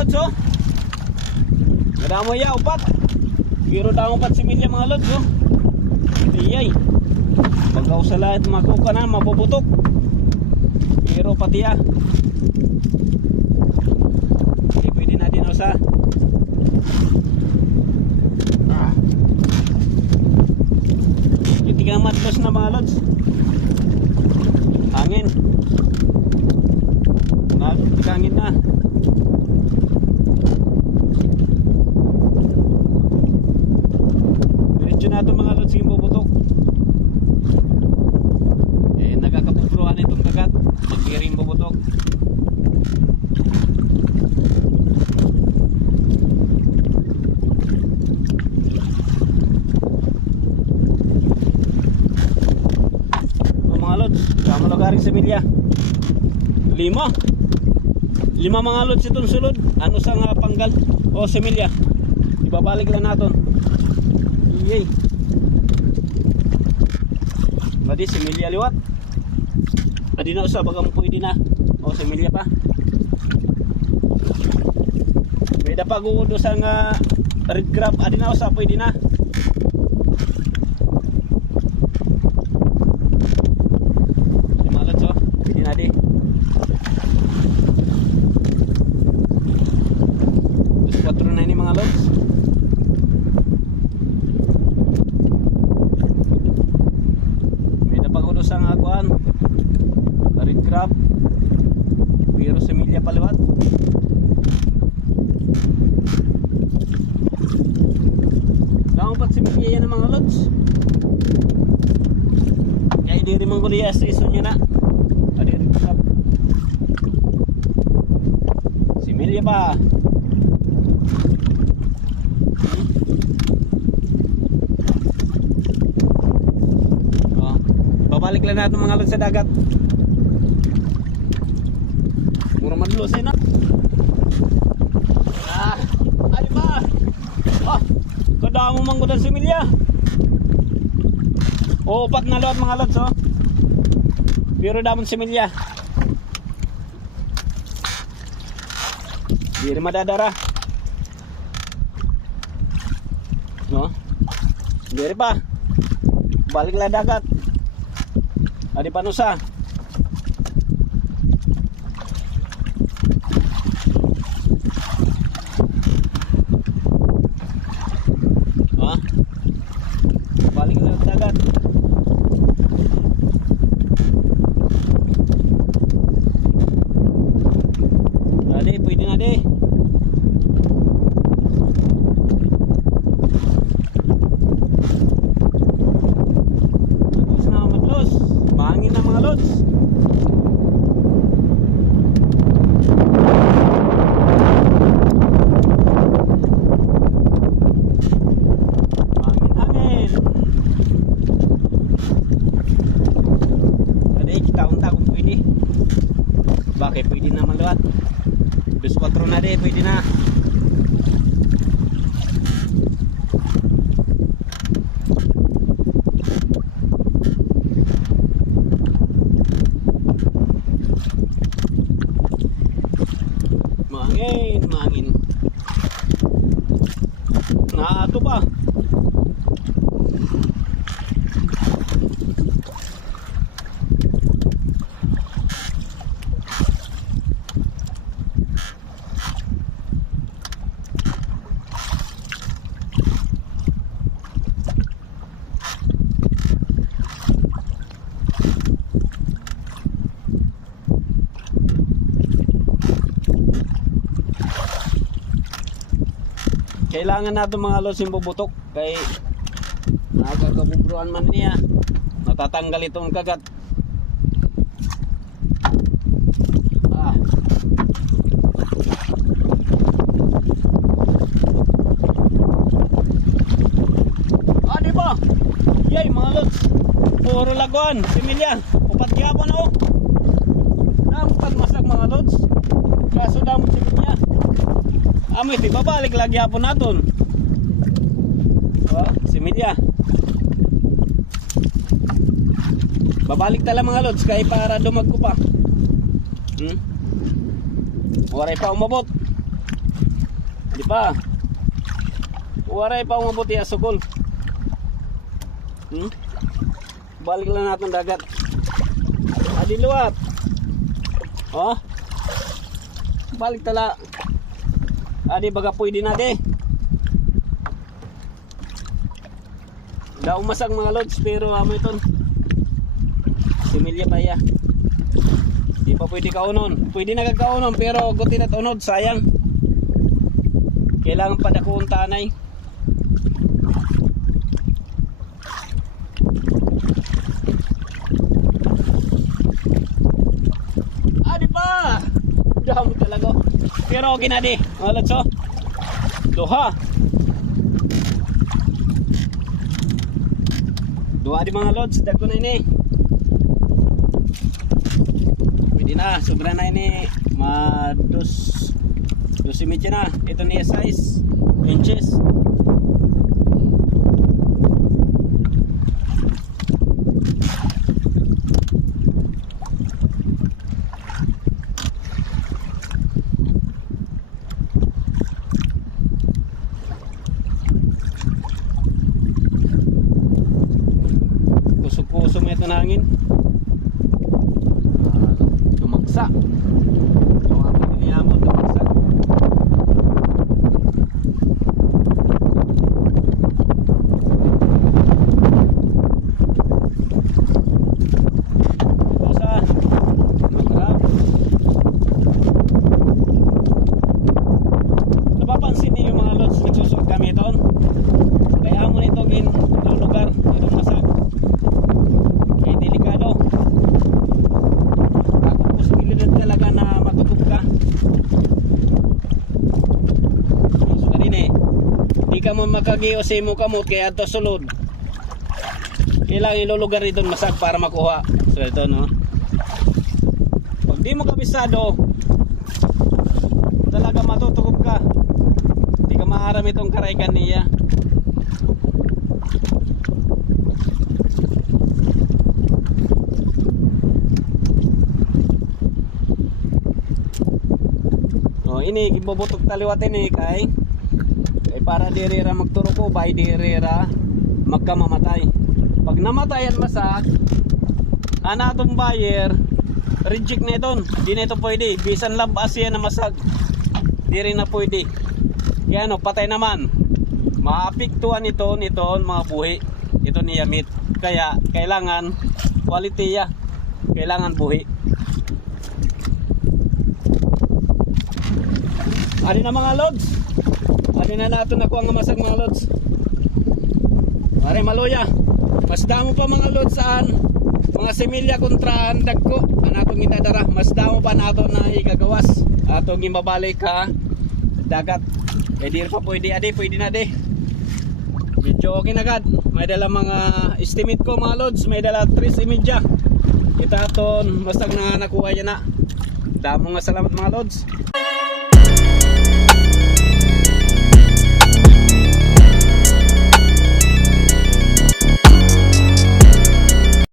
lods oh. Nadamo ya upat. Pero damo pat similya mga lods oh. Iyay. Pagkaw sa lahat makuka na mapuputok. Pero pati ya. Hindi pwede natin usa. Hindi ka matlos na mga lods. Hangin. Nagkangin na. Diretso na ito mga lods yung bubutok. Eh nagkakapupruhan itong dagat. Magkiring bubutok. Mga lods, sama lugaring similya. 5 mga lods itong sulod. Ano sa nga panggal o similya. Ibabalik lang natin. Iyay. Madi similya liwat. Adi na usa bagang pwede na. O similya pa. May dapagudo sa nga red crab. Adi na usa pwede na. Ang akuan red crab pero semilya paliwat dapat semilya yan mga lods kaya di rin mga kuliya season nyo na ada red crab semilya pa balik lang natin mga lods sa dagat. Mura madlos eh no? Aliba! Kadamo manggodan similya. Upat na lot mga lods oh. Pero damon similya. Di rin madadara. No? Di rin pa. Balik lang dagat. Adi panusa. Balik na dagat. Adi pwede na di. Mahangin na mga lods. Hangin. Ada kita unta kung pwede. Bakit pwede na maluwat. 2-4 na di pwede na. Mangin. Nah, ito pa. Kailangan natin mga lods yung bubutok kay nakakabubruan man niya natatanggal itong kagat. Di ba? Yay mga lods, puro laguan similya upat gyapon oh. Dapat masak mga lods kaso damot similya. Amoy, di ba balik lagi hapon natin? Similya. Babalik tala mga lods kay para dumag ko pa. Waray pa umabot. Di pa. Waray pa mabuti asukol. Balik lang natin dagat. Adi luwat. Oh. Balik tala. Adi baga pwede na de. Daw masag mga lods pero amo iton. Similya pa ya. Di pa pwede kaunon. Pwede na kagkaunon pero gutin at unod sayang. Kailangan pa dakong tanay. Adi pa. Dami talaga. Pero okay na di. Mga lods oh. Duha. Duha di mga lods. Dago na ini. Pwede na. Sobra na ini. Dos image na. Ito niya size. Inches. Kusog-kusog ito na hangin. Tumaksa. Tawagin niya mo tumaksa. Napapansin niyo yung mga lods nagsusuot kami ito. Kaya mo nito lugar itong masag. Kaya delikado. Ako posibilidad talaga na matutog ka. So rin eh. Di ka mo makagio sa imo kamot kaya ito sulod. Kailangan ilulugar ito masag para makuha. So ito no. Pag di mo kabisado talaga matutugog ka. Di ka maaram itong karaykan niya. O ini gibobotok taliwat ini kay para dirira magturo ko by dirira magkamamatay. Pag namatayan masak ana atong buyer reject na iton. Di na ito pwede. Bisan labas yan na masag. Di rin na pwede. Kaya ano, patay naman. Maapiktuhan ito mga buhi. Ito niya meat. Kaya kailangan quality ya. Kailangan buhi. Ari na mga lods. Ari na nato nakuha nga masag mga lods. Ari maluya. Mas damo pa mga lods saan. Mga similya kontra andag ko. Anatong itadara. Mas damo pa nato na ikagawas. Atong imabalik ka dagat. Eh di pa pwede adi. Pwede na di. Medyo okay na agad. May dala mga estimate ko mga lods. May dala 3.5. Ita aton. Basta na nakuha yan na. Damo nga salamat mga lods.